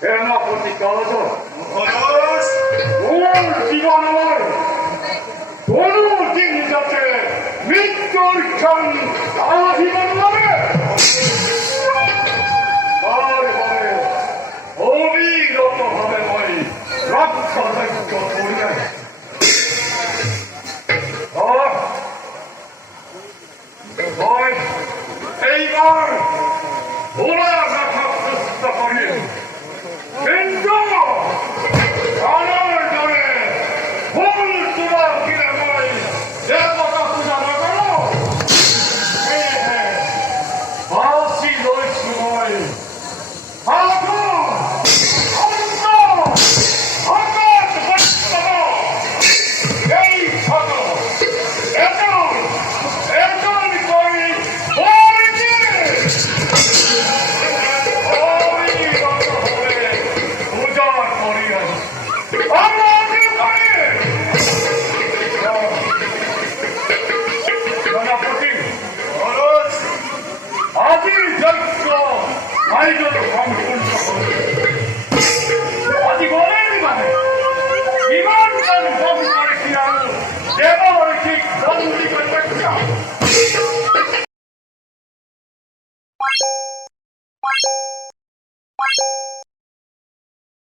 সেনাপতি কাজ ওর জীবন আমার কোনো দিন যাতে মৃত্যুর ক্ষণ আজীবন হবে তারপরে অবিরত ভাবে মই রক্ষাযজ্ঞ করিয়া এইবার ওরা রাখা চেষ্টা করি কিন্তু আমার জন্য ভুল তোমার কিনে নয় দেবতা পূজা না করো বাসি রয়েছে নয় এই ছাত্র What?